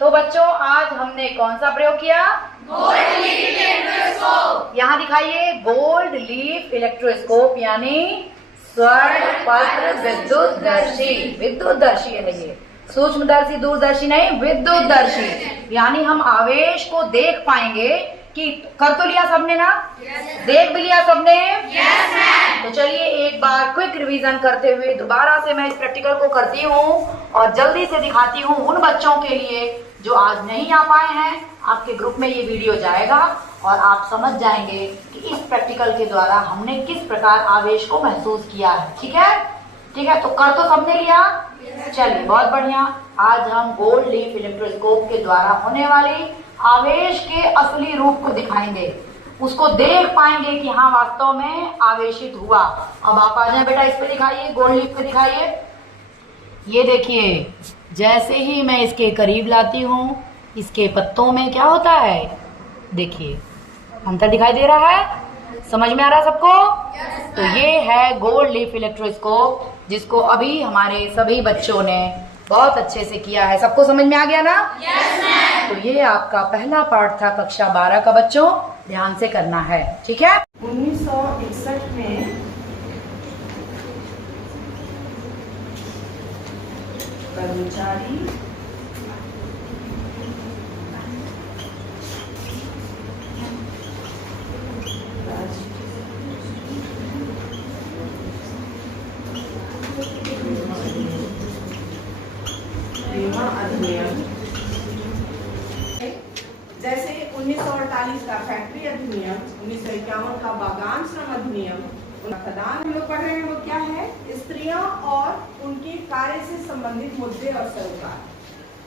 तो बच्चों आज हमने कौन सा प्रयोग किया? Gold leaf electroscope. यहाँ दिखाइए, गोल्ड लीफ इलेक्ट्रोस्कोप यानी स्वर्ण पत्र विद्युतदर्शी। विद्युतदर्शी है ये, सूक्ष्मदर्शी दूरदर्शी नहीं, विद्युतदर्शी। यानी हम आवेश को देख पाएंगे कि कर तो लिया सबने ना? देख भी लिया सबने? तो चलिए एक बार क्विक रिवीजन करते हुए दोबारा से मैं इस प्रैक्टिकल को करती हूँ और जल्दी से दिखाती हूँ उन बच्चों के लिए जो आज नहीं आ पाए हैं। आपके ग्रुप में ये वीडियो जाएगा और आप समझ जाएंगे कि इस प्रैक्टिकल के द्वारा हमने किस प्रकार आवेश को महसूस किया है। ठीक है? ठीक है, तो कर तो सबने लिया? चलिए बहुत बढ़िया। आज हम गोल्ड लीफ इलेक्ट्रोस्कोप के द्वारा होने वाली आवेश के असली रूप को दिखाएंगे, उसको देख पाएंगे कि हाँ वास्तव में आवेशित हुआ। अब आप आ जाए बेटा, इस पे दिखाइए, गोल्ड लीफ पे दिखाइए। ये देखिए, जैसे ही मैं इसके करीब लाती हूँ इसके पत्तों में क्या होता है, देखिए अंतर दिखाई दे रहा है। समझ में आ रहा है सबको? तो ये है गोल्ड लीफ इलेक्ट्रोस्कोप जिसको अभी हमारे सभी बच्चों ने बहुत अच्छे से किया है। सबको समझ में आ गया ना? तो ये आपका पहला पाठ था कक्षा 12 का। बच्चों ध्यान से करना है, ठीक है? 1961 में कर्मचारी बीमा अधिनियम, जैसे 1948 का फैक्ट्री अधिनियम, 1951 का बागान श्रम अधिनियम, खदान हम लोग पढ़ रहे हैं वो क्या है, स्त्रियां और उनके कार्य से संबंधित मुद्दे और सरोकार।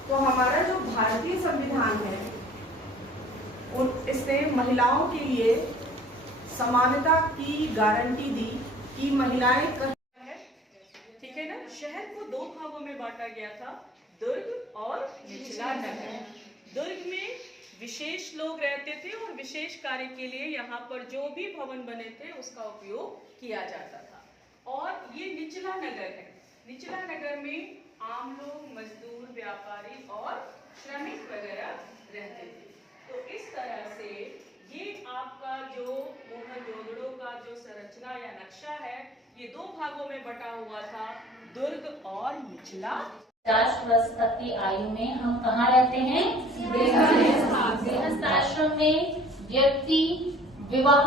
तो हमारा जो भारतीय संविधान है इसने महिलाओं के लिए समानता की गारंटी दी कि महिलाएं ठीक है ना। शहर को दो भागों में बांटा गया था, दुर्ग और निचला नगर। दुर्ग में विशेष लोग रहते थे और विशेष कार्य के लिए यहाँ पर जो भी भवन बने थे उसका उपयोग किया जाता था। और ये निचला नगर है। निचला नगर में आम लोग, मजदूर, व्यापारी और श्रमिक वगैरह रहते थे। तो इस तरह से ये आपका जो मोहनजोदड़ो का जो संरचना या नक्शा है ये दो भागों में बटा हुआ था, दुर्ग और निचला। 50 वर्ष तक की आयु में हम कहाँ रहते हैं? गृहस्थ आश्रम में व्यक्ति विवाह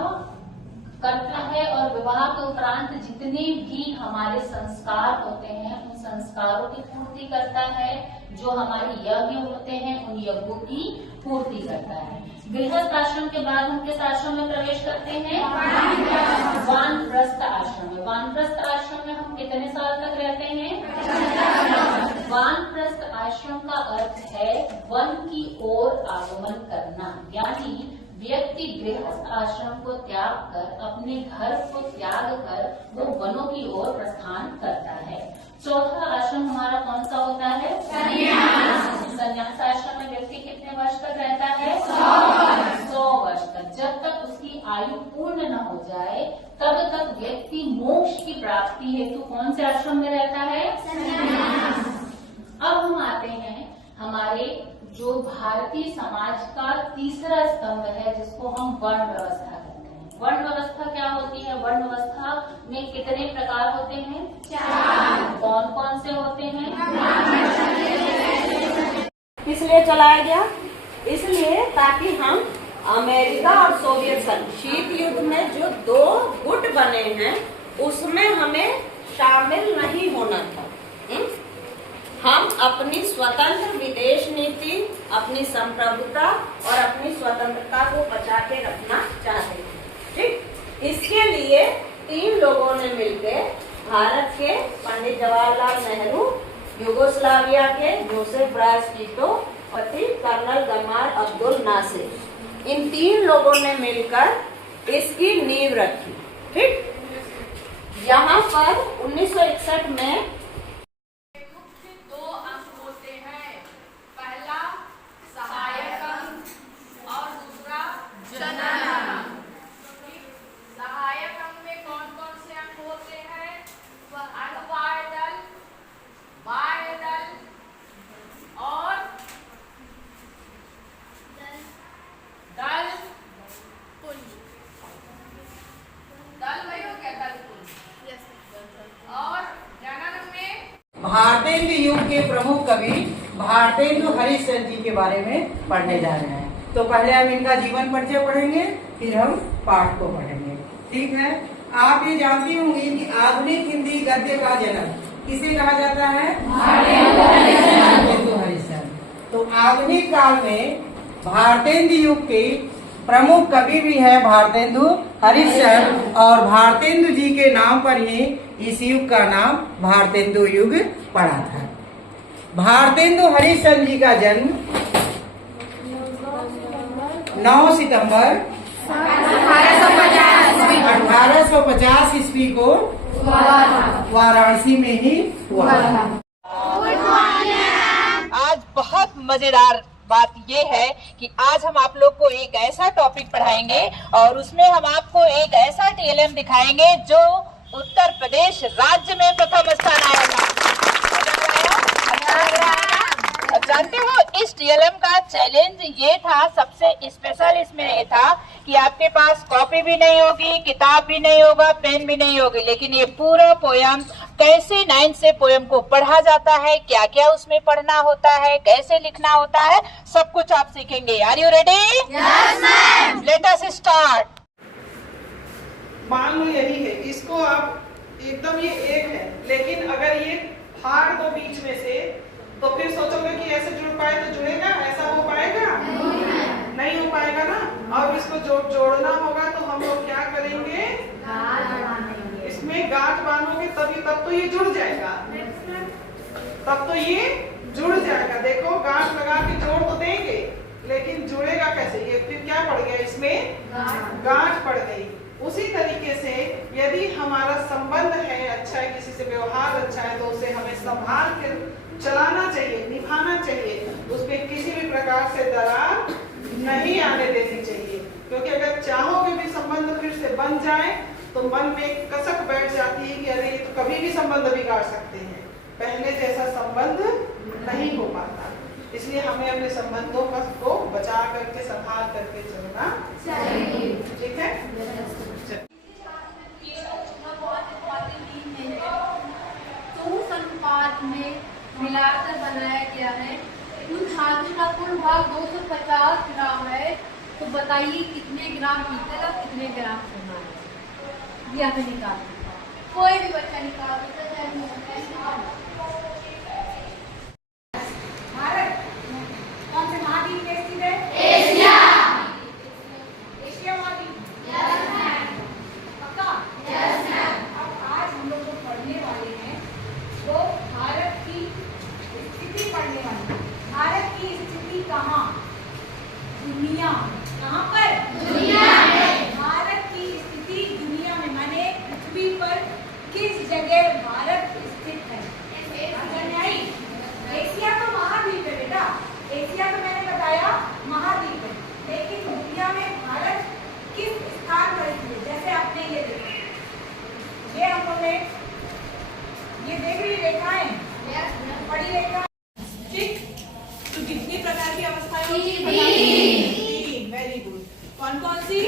करता है और विवाह के उपरांत जितने भी हमारे संस्कार होते हैं उन संस्कारों की पूर्ति करता है। जो हमारे यज्ञ होते हैं उन यज्ञों की पूर्ति करता है। गृहस्थ आश्रम के बाद हम किस आश्रम में प्रवेश करते हैं? वानप्रस्थ आश्रम में। वानप्रस्थ आश्रम में हम कितने साल तक रहते हैं? वानप्रस्थ आश्रम का अर्थ है वन की ओर आगमन करना, यानी व्यक्ति गृहस्थ आश्रम को त्याग कर, अपने घर को त्याग कर वो वनों की ओर प्रस्थान करता है। चौथा आश्रम हमारा कौन सा होता है? संन्यास। संन्यास आश्रम में व्यक्ति कितने वर्ष तक रहता है? 100 वर्ष तक। जब तक उसकी आयु पूर्ण न हो जाए तब तक व्यक्ति मोक्ष की प्राप्ति हेतु कौन से आश्रम में रहता है? संन्यास। अब हम आते हैं हमारे जो भारतीय समाज का तीसरा स्तंभ है जिसको हम वर्ण व्यवस्था कहते हैं। वर्ण व्यवस्था क्या होती है? वर्ण व्यवस्था में कितने प्रकार होते हैं? 4। कौन कौन से होते हैं? इसलिए चलाया गया, इसलिए ताकि हम अमेरिका और सोवियत संघ शीत युद्ध में जो 2 गुट बने हैं उसमें हमें शामिल नहीं होना था। हम अपनी स्वतंत्र विदेश नीति, अपनी संप्रभुता और अपनी स्वतंत्रता को बचा के रखना चाहते थे। ठीक, इसके लिए 3 लोगों ने मिलकर भारत के पंडित जवाहरलाल नेहरू, यूगोस्लाविया के जोसेफ ब्राज टिटो और कर्नल गमाल अब्दुल नासिर, इन 3 लोगों ने मिलकर इसकी नींव रखी। ठीक, यहाँ पर 1961 में प्रमुख कवि भारतेंदु हरिश्चंद्र जी के बारे में पढ़ने जा रहे हैं। तो पहले हम इनका जीवन परिचय पढ़ेंगे, फिर हम पाठ को पढ़ेंगे। ठीक है। आप ये जानती होंगी कि आधुनिक हिंदी गद्य का जन्म किसे कहा जाता है? भारतेंदु हरिश्चंद्र। तो आधुनिक काल में भारतेंदु युग के प्रमुख कवि भी है भारतेंदु हरिश्चंद्र, और भारतेंदु जी के नाम पर ही इस युग का नाम भारतेंदु युग पड़ा था। भारतेंदु हरिश्चंद्र जी का जन्म 9 सितंबर 1850 ईस्वी को वाराणसी में ही हुआ। आज बहुत मजेदार बात ये है कि आज हम आप लोग को एक ऐसा टॉपिक पढ़ाएंगे और उसमें हम आपको एक ऐसा टीएलएम दिखाएंगे जो उत्तर प्रदेश राज्य में प्रथम स्थान आएगा। जानते हो इस टीएलएम का चैलेंज ये था, सबसे स्पेशल इसमें ये था कि आपके पास कॉपी भी नहीं होगी, किताब भी नहीं होगा, पेन भी नहीं होगी, लेकिन ये पूरा पोयम कैसे 9 से पोयम को पढ़ा जाता है, क्या क्या उसमें पढ़ना होता है, कैसे लिखना होता है, सब कुछ आप सीखेंगे। Are you ready? Yes ma'am. Let us start. मान लो यही है, इसको आप एकदम ये एक है, लेकिन अगर ये फाड़ दो बीच में से तो फिर सोचोगे कि ऐसे जुड़ पाए तो जुड़ेगा, ऐसा हो पाएगा? नहीं हो पाएगा ना। अब इसको जोड़ना होगा तो हम लोग क्या करेंगे? इसमें गांठ बांधोगे तब तो ये जुड़ जाएगा, तब तो ये जुड़ जाएगा। देखो गांठ लगा के जोड़ तो देंगे, लेकिन जुड़ेगा कैसे? ये फिर क्या पड़ गया इसमें? गांठ पड़ गई। उसी तरीके से यदि हमारा संबंध है अच्छा है, किसी से व्यवहार अच्छा है, तो उसे हमें संभाल कर चलाना चाहिए, निभाना चाहिए। उसमें किसी भी प्रकार से दरार नहीं आने देनी चाहिए, क्योंकि अगर चाहोगे भी संबंध फिर से बन जाए तो मन में कसक बैठ जाती है कि अरे ये तो कभी भी संबंध बिगाड़ सकते हैं, पहले जैसा संबंध नहीं हो पाता। इसलिए हमें अपने संबंधों को बचा करके संभाल करके चलना चाहिए। ठीक है। अनुपात में मिलाकर बनाया गया है। कुल धातु का कुल भाग 250 ग्राम है। तो बताइए कितने ग्राम पीतल और कितने ग्राम सोना है? ये हमें निकाल, कोई भी बच्चा निकाल देता है। भारत कौन से महाद्वीप में स्थित है? एशिया। एशिया महाद्वीप। Yes ma'am. पक्का? Yes ma'am. अब आज हम लोग जो पढ़ने वाले हैं वो भारत की स्थिति पढ़ने वाली। भारत की स्थिति कहाँ? दुनिया। कहाँ पर? दुनिया में। भारत की स्थिति दुनिया में माने पृथ्वी पर किस जगह भारत स्थित है? आई? एशिया तो महाद्वीप है बेटा, एशिया तो मैंने बताया महाद्वीप है, लेकिन दुनिया में भारत किस स्थान पर स्थित? जैसे आपने ये देखा, ये हम लोग ने ये देख रही रेखाएं, बड़ी रेखा, ठीक। तो कितनी प्रकार की अवस्थाएं होती है? तीन। Very good. कौन कौन सी?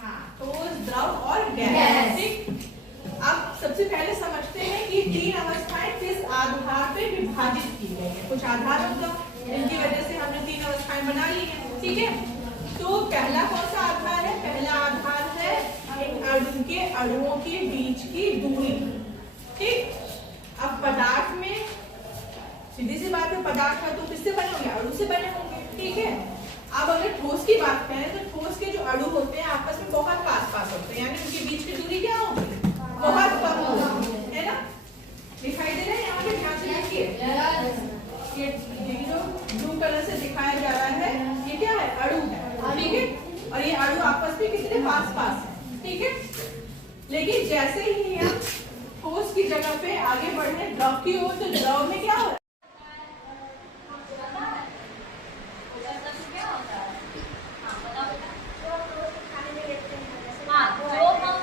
हाँ, ठोस, द्रव और गैस। ठीक। अब सबसे पहले समझते हैं कि तीन अवस्थाएं किस आधार पे विभाजित की गई है। कुछ आधार होगा, इनकी वजह से हमने तीन अवस्थाएं बना ली है। ठीक है। तो पहला कौन सा आधार है? पहला आधार है एक अणु के अणुओं के बीच की दूरी। ठीक। अब पदार्थ में सीधी सी बात है, पदार्थ है तो किससे बने होंगे? अणु से बने होंगे। ठीक है। अब अगर ठोस की बात करें तो ठोस के जो अणु होते हैं आपस में बहुत पास होते हैं, यानी उनके बीच की दूरी क्या होगी? बहुत कम होगी, है ना? दिखाई दे रहा है यहाँ पे? ध्यान से देखिए, ये जो ब्लू कलर से दिखाया जा रहा है ये क्या है? अणु है। ठीक है। और ये अणु आपस में कितने पास है। ठीक है। लेकिन जैसे ही हम ठोस की जगह पे आगे बढ़े द्रव की ओर, तो द्रव में क्या हो रहा है? जो हम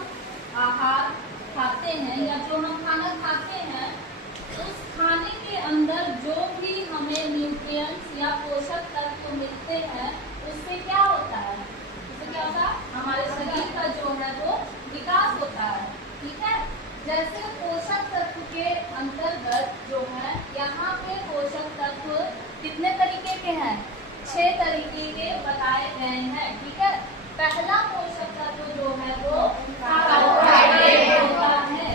आहार खाते हैं या जो हम खाना खाते हैं, उस खाने के अंदर जो भी हमें न्यूट्रिएंट्स या पोषक तत्व मिलते हैं उससे क्या होता है? उससे क्या होता है? हमारे शरीर का जो है वो विकास होता है। ठीक है। जैसे पोषक तत्व के अंतर्गत 6 तरीके के बताए गए हैं। ठीक है, पहला पोषक तत्व जो है वो कार्बोहाइड्रेट होता है।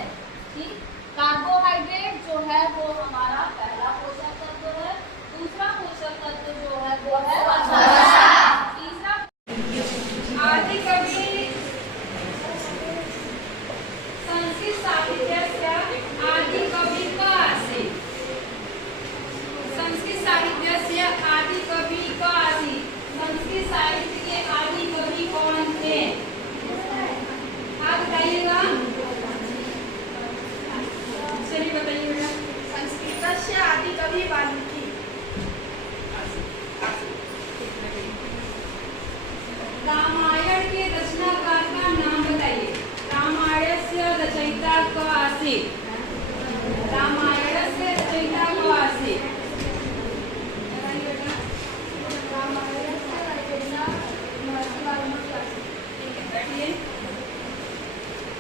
ठीक, कार्बोहाइड्रेट जो है वो हमारा पहला पोषक तत्व है। दूसरा पोषक तत्व जो है वो है वसा। तीसरा आदि कवि संस्कृत साहित्यस्य आदि कवि का आसीत्। संस्कृत साहित्यस्य आदि कवि का आसीत्। संस्कृत साहित्य के आदि कवि कौन थे? आप बताइएगा। चलिए बताइएगा। संस्कृतस्य आदि कवि वाल्मीकि। रामायण के रचनाकार का नाम बताइए। रामायणस्य रचयिता को आसीत्। रामायणस्य रचयिता को आसीत्।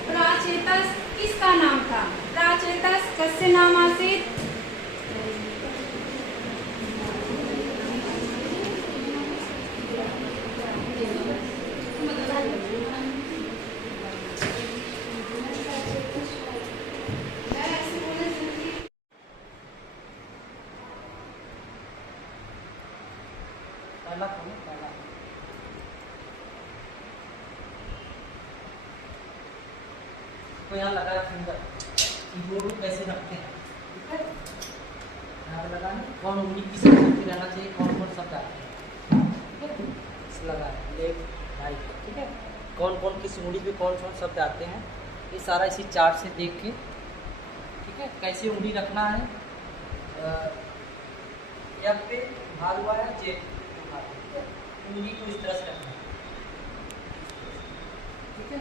प्राचेतस किसका नाम था? प्राचेतस कस्य नाम आसीत्? तो यहाँ लगा फिंगर कीबोर्ड कैसे रखते हैं, ठीक है। यहाँ पे लगाना कौन उंगली किस तरफ पे रहना चाहिए, कौन कौन शब्द आते हैं, ठीक है। इस लगा लेफ्ट राइट, ठीक है। कौन कौन किस उंगली पे कौन कौन शब्द आते हैं, ये सारा इसी चार्ट से देख के, ठीक है। कैसे उंगली रखना है, एफ पे भार हुआ है, जेब पे भार, ठीक है। उंगली को इस तरह से रखना है, ठीक है।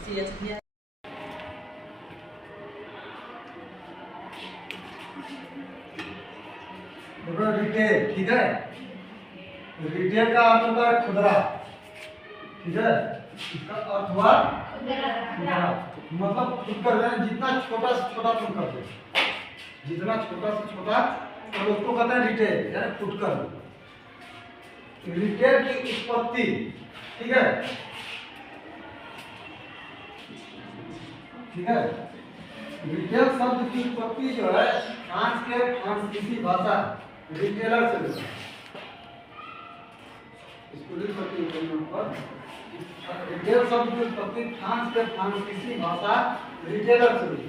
इसी एच दिया रिटेल, ठीक है। रिटेल का अर्थ होता है खुदरा, ठीक है। इसका अर्थ हुआ खुदरा, मतलब खुद कर देना, जितना छोटा से छोटा तुम कर दो, जितना छोटा से छोटा, तो उसको कहते हैं रिटेल, यानी खुद कर दो। रिटेल की उत्पत्ति, ठीक है, ठीक है। रिटेल शब्द की उत्पत्ति जो है फ्रांस के फ्रांसीसी भाषा रिटेलर से हुई। इसको लिख सकते हैं पर रिटेल शब्द की उत्पत्ति फ्रांस के फ्रांसीसी भाषा रिटेलर से हुई।